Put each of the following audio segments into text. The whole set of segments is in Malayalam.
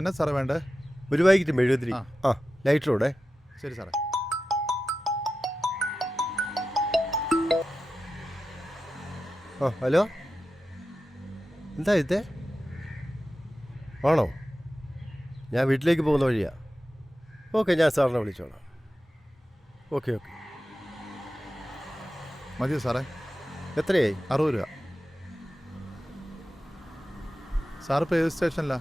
എന്നാ സാറേ വേണ്ടേ? ഒരു പാക്കറ്റ് മെഴുകുതിരി. ആ ലൈറ്ററോടെ. ശരി സാറേ. ആ ഹലോ, എന്താ ഇതേ ആണോ? ഞാൻ വീട്ടിലേക്ക് പോകുന്ന വഴിയാ. ഓക്കെ, ഞാൻ സാറിനെ വിളിച്ചോളാം. Okay okay. മതിയോ സാറേ? എത്രയായി? 60 രൂപ. സാറിപ്പോൾ ഏത് സ്റ്റേഷനിലാ?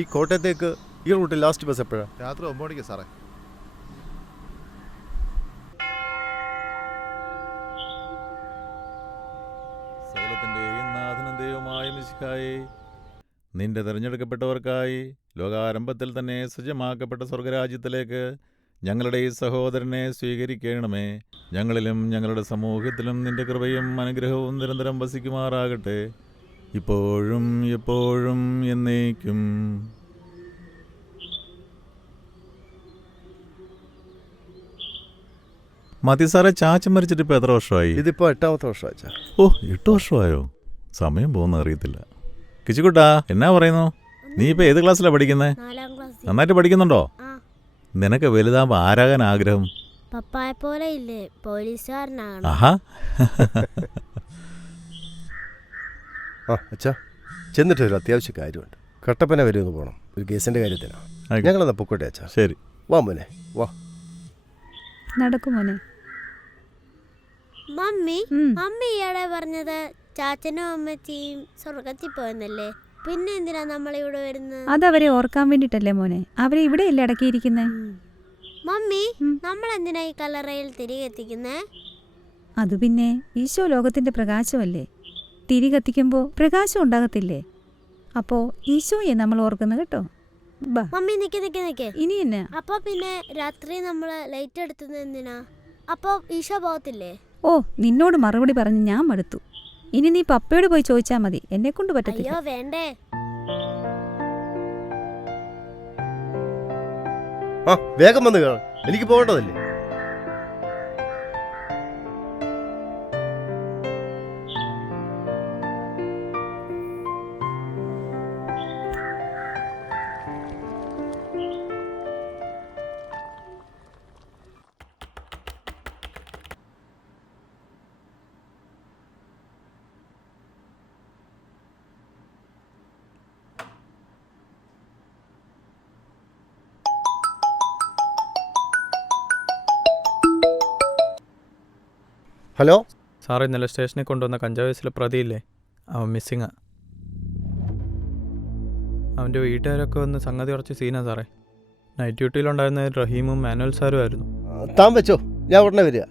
ഈ കോട്ടയത്തേക്ക് ഈ റൂട്ടിൽ ലാസ്റ്റ് ബസ് എപ്പോഴാണ്? രാത്രി 9 മണിക്ക് സാറേ. സകലത്തിൻ്റെയും നാഥനും ദൈവമായ മിശിഹായേ, നിന്റെ തിരഞ്ഞെടുക്കപ്പെട്ടവർക്കായി ലോകാരംഭത്തിൽ തന്നെ സജ്ജമാക്കപ്പെട്ട സ്വർഗരാജ്യത്തിലേക്ക് ഞങ്ങളുടെ ഈ സഹോദരനെ സ്വീകരിക്കണമേ. ഞങ്ങളിലും ഞങ്ങളുടെ സമൂഹത്തിലും നിന്റെ കൃപയും അനുഗ്രഹവും നിരന്തരം വസിക്കുമാറാകട്ടെ, ഇപ്പോഴും എപ്പോഴും എന്നേക്കും. മതി സാറേ, ചാച്ചൻ മരിച്ചിട്ട് ഇപ്പോൾ എത്ര വർഷമായി? ഇതിപ്പോൾ 8ാമത്തെ വർഷമാച്ചാ. ഓ, 8 വർഷമായോ? സമയം പോകുന്ന അറിയത്തില്ല. കിച്ചുകുട്ടാ, എന്നാ പറയുന്നു? നീ ഇപ്പോൾ ഏത് ക്ലാസ്സിലാണ് പഠിക്കുന്നത്? നന്നായിട്ട് പഠിക്കുന്നുണ്ടോ? നിനക്ക് വലുതാകുമ്പോൾ ആരാകാൻ ആഗ്രഹം? പപ്പായെ പോലെ ഇല്ലേ, പോലീസുകാരനാണ്. ആഹാ. ആ അച്ഛാ, ചെന്നിട്ട് ഒരു അത്യാവശ്യ കാര്യമുണ്ട്. കട്ടപ്പന വരെ ഒന്ന് പോകണം, ഒരു കേസിൻ്റെ കാര്യത്തിനാണ്. ഞങ്ങളെന്നാ പൊക്കോട്ടെ അച്ഛാ. ശരി, വാ മോനെ വാ. നടക്കും മോനെ. മമ്മി ഇയാളെ പറഞ്ഞത് ചാച്ചനും അമ്മച്ചിയും സ്വർഗത്തിൽ പോയെന്നല്ലേ? പിന്നെ എന്തിനാ നമ്മളിവിടെ വരുന്നത്? അതവരെ ഓർക്കാൻ വേണ്ടിട്ടല്ലേ മോനെ, അവരെ ഇവിടെ അല്ലേ അടക്കിയിരിക്കുന്നേ. മമ്മി, നമ്മൾ എന്തിനാ ഈ കല്ലറയിൽ തിരികെ എത്തിക്കുന്നേ? അത് പിന്നെ ഈശോ ലോകത്തിന്റെ പ്രകാശമല്ലേ, തിരികെത്തിക്കുമ്പോ പ്രകാശം ഉണ്ടാകത്തില്ലേ? അപ്പോ ഈശോയെ നമ്മൾ ഓർക്കുന്നു കേട്ടോ. മമ്മി നിക്ക്. ഇനി എന്നാ? അപ്പൊ പിന്നെ രാത്രി നമ്മള് ലൈറ്റ് എടുത്തുന്നത് എന്തിനാ? അപ്പൊ ഈശോ പോകത്തില്ലേ? ഓ, നിന്നോട് മറുപടി പറഞ്ഞ് ഞാൻ മടുത്തു. ഇനി നീ പപ്പയോട് പോയി ചോദിച്ചാ മതി, എന്നെ കൊണ്ട് പറ്റത്തില്ല. അയ്യോ വേണ്ടേ. ആ വേഗം വന്ന് കേൾ, എനിക്ക് പോകേണ്ടതല്ലേ. ഹലോ സാറേ, ഇന്നലെ സ്റ്റേഷനിൽ കൊണ്ടുവന്ന കഞ്ചാവേസിലെ പ്രതിയില്ലേ, അവൻ മിസ്സിങ്ങാ. അവൻ്റെ വീട്ടുകാരൊക്കെ വന്ന് സംഗതി കുറച്ച് സീനാ സാറേ. നൈറ്റ് ഡ്യൂട്ടിയിലുണ്ടായിരുന്ന റഹീമും മാനുവൽ സാറും ആയിരുന്നു. താൻ വെച്ചോ, ഞാൻ ഉടനെ വരിക.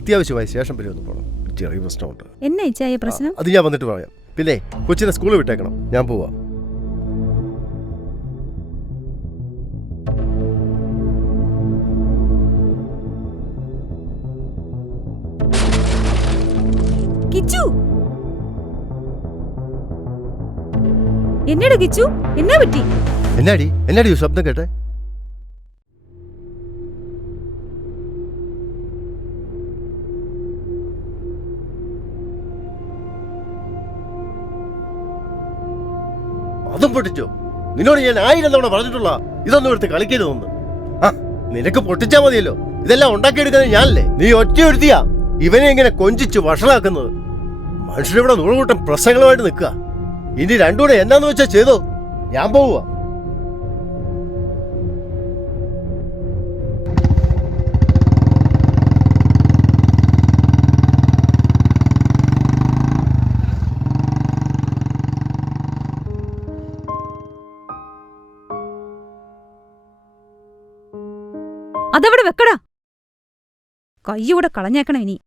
അത്യാവശ്യമായി സ്റ്റേഷൻ വരെ ഒന്ന് പോകണം, ചെറിയ പ്രശ്നമുണ്ട്. എന്നാ ഇച്ചായ പ്രശ്നം? അത് ഞാൻ വന്നിട്ട് പറയാം. പിന്നെ കൊച്ചിനെ സ്കൂളിൽ വിട്ടേക്കണം, ഞാൻ പോവാ. കിച്ചു, എന്നടാ കിച്ചു, എന്നാ പറ്റി? എന്നാടി ശബ്ദം കേട്ടെ? അതും പൊട്ടിച്ചോ? നിന്നോട് ഞാൻ 1000 തവണ പറഞ്ഞിട്ടുള്ള ഇതൊന്നും എടുത്ത് കളിക്കരുതെന്ന്. ആ നിനക്ക് പൊട്ടിച്ചാ മതിയല്ലോ, ഇതെല്ലാം ഉണ്ടാക്കിയെടുക്കുന്നത് ഞാനല്ലേ. നീ ഒറ്റ എടുത്തിയാ ഇവനെ ഇങ്ങനെ കൊഞ്ചിച്ച് വഷളാക്കുന്നത്. മനുഷ്യരിവിടെ 100 കൂട്ടം പ്രശ്നങ്ങളുമായിട്ട് നിൽക്കുക. ഇനി രണ്ടുകൂടെ എന്നാന്ന് വെച്ചാ ചെയ്തോ, ഞാൻ പോവുക. അതവിടെ വെക്കടാ, കയ്യൂടെ കളഞ്ഞേക്കണം ഇനി.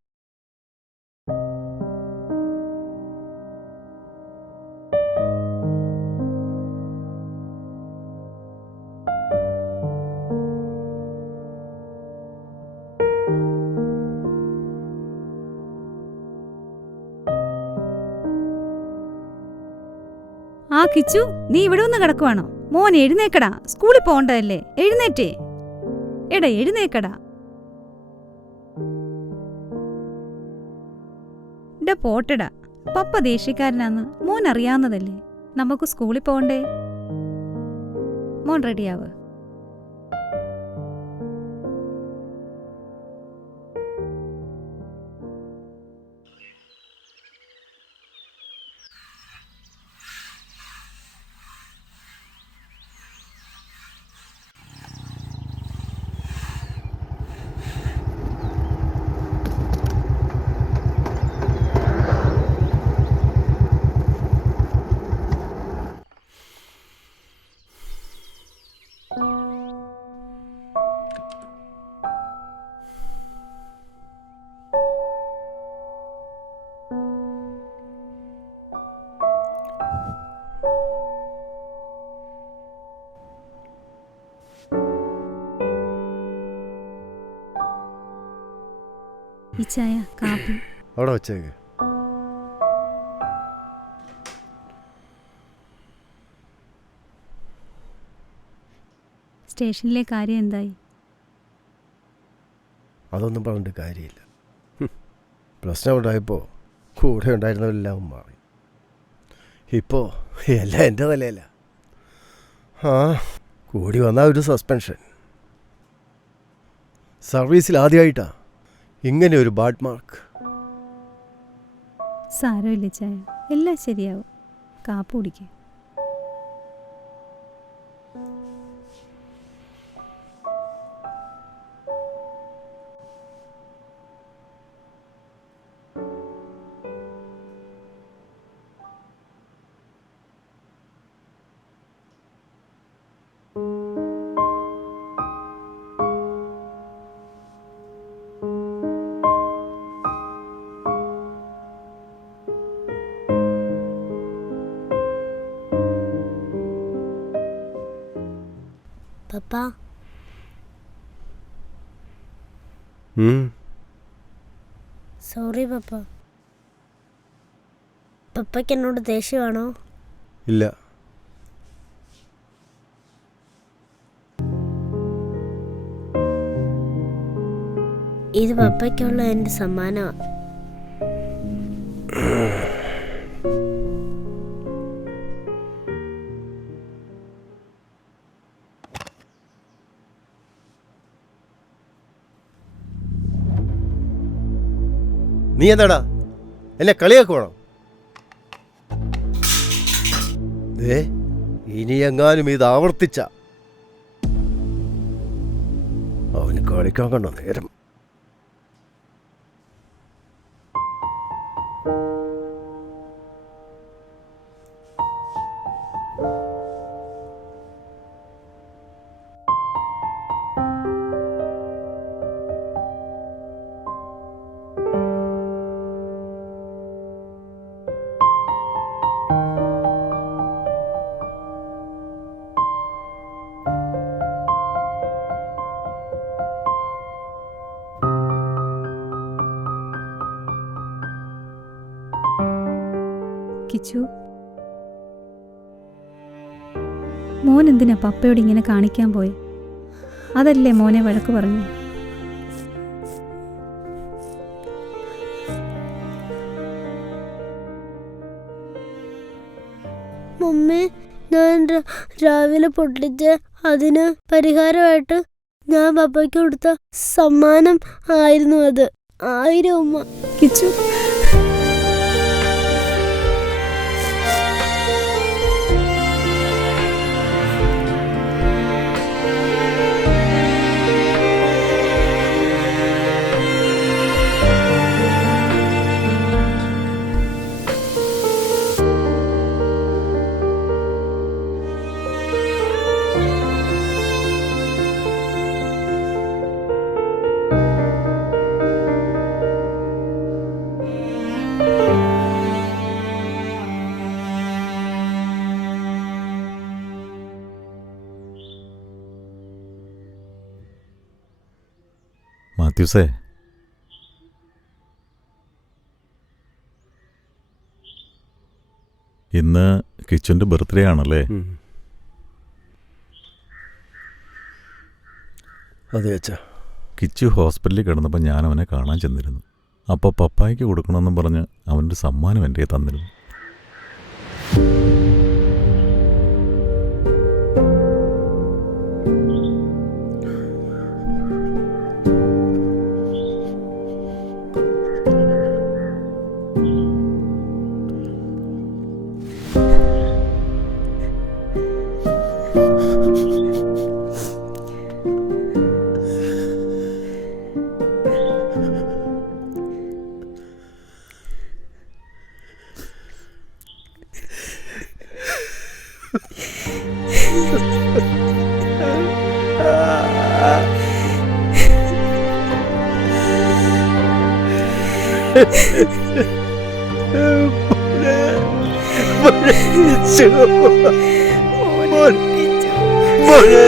ആ കിച്ചു, നീ ഇവിടെ ഒന്ന് കിടക്കുവാണോ? മോൻ എഴുന്നേക്കടാ, സ്കൂളിൽ പോകണ്ടതല്ലേ, എഴുന്നേറ്റേ. എടാ എഴുന്നേക്കടാ. എടാ പോട്ടടാ, പപ്പ ദേഷ്യക്കാരനാന്ന് മോൻ അറിയാവുന്നതല്ലേ. നമുക്ക് സ്കൂളിൽ പോകണ്ടേ? മോൻ റെഡിയാവ്. ഈ ചായ കാപ്പി. അവിടെ വെച്ചേക്ക്. സ്റ്റേഷനിലെ കാര്യം എന്തായി? അതൊന്നും പറഞ്ഞിട്ട് കാര്യമില്ല. പ്രശ്നമുണ്ടായപ്പോൾ കൂടെ ഉണ്ടായിരുന്നവരെല്ലാം മാറി. ഇപ്പോൾ എല്ലാം എൻ്റെ തലയല്ല. ആ കൂടി വന്ന ഒരു സസ്പെൻഷൻ. സർവീസിൽ ആദ്യമായിട്ടാണ് ഇങ്ങനെ ഒരു ബാഡ് മാർക്ക്. സാരമില്ല ചായ, എല്ലാം ശരിയാവും. കാപ്പി കുടിക്കുക. പപ്പ, സോറി പപ്പ. പപ്പയ്ക്ക് എന്നോട് ദേഷ്യമാണോ? ഇല്ല. ഇത് പപ്പയ്ക്കുള്ള എൻ്റെ സമ്മാനമാണ്. നീ എന്താടാ എന്നെ കളിയാക്കുവാണോ? ഇനി എങ്ങാനും ഇത് ആവർത്തിച്ച അവന് കളിക്കാൻ കണ്ടോ നേരം. കിച്ചു, മോൻ എന്തിനാ പപ്പയോട് ഇങ്ങനെ കാണിക്കാൻ പോയെ? അതല്ലേ മോനെ വഴക്ക് പറഞ്ഞു? മമ്മി, ഞാൻ രാവിലെ പൊട്ടിച്ച് അതിന് പരിഹാരമായിട്ട് ഞാൻ പപ്പയ്ക്ക് കൊടുത്ത സമ്മാനം ആയിരുന്നു അത്. 1000 ഉമ്മ. കിച്ചു, മാത്യൂസേ, ഇന്ന് കിച്ചുൻ്റെ ബർത്ത്ഡേ ആണല്ലേ? അതെ അച്ഛാ. കിച്ചു ഹോസ്പിറ്റലിൽ കിടന്നപ്പോൾ ഞാൻ അവനെ കാണാൻ ചെന്നിരുന്നു. അപ്പോൾ പപ്പായ്ക്ക് കൊടുക്കണമെന്നും പറഞ്ഞ് അവനൊരു സമ്മാനം എൻ്റെ തന്നിരുന്നു. മോനെ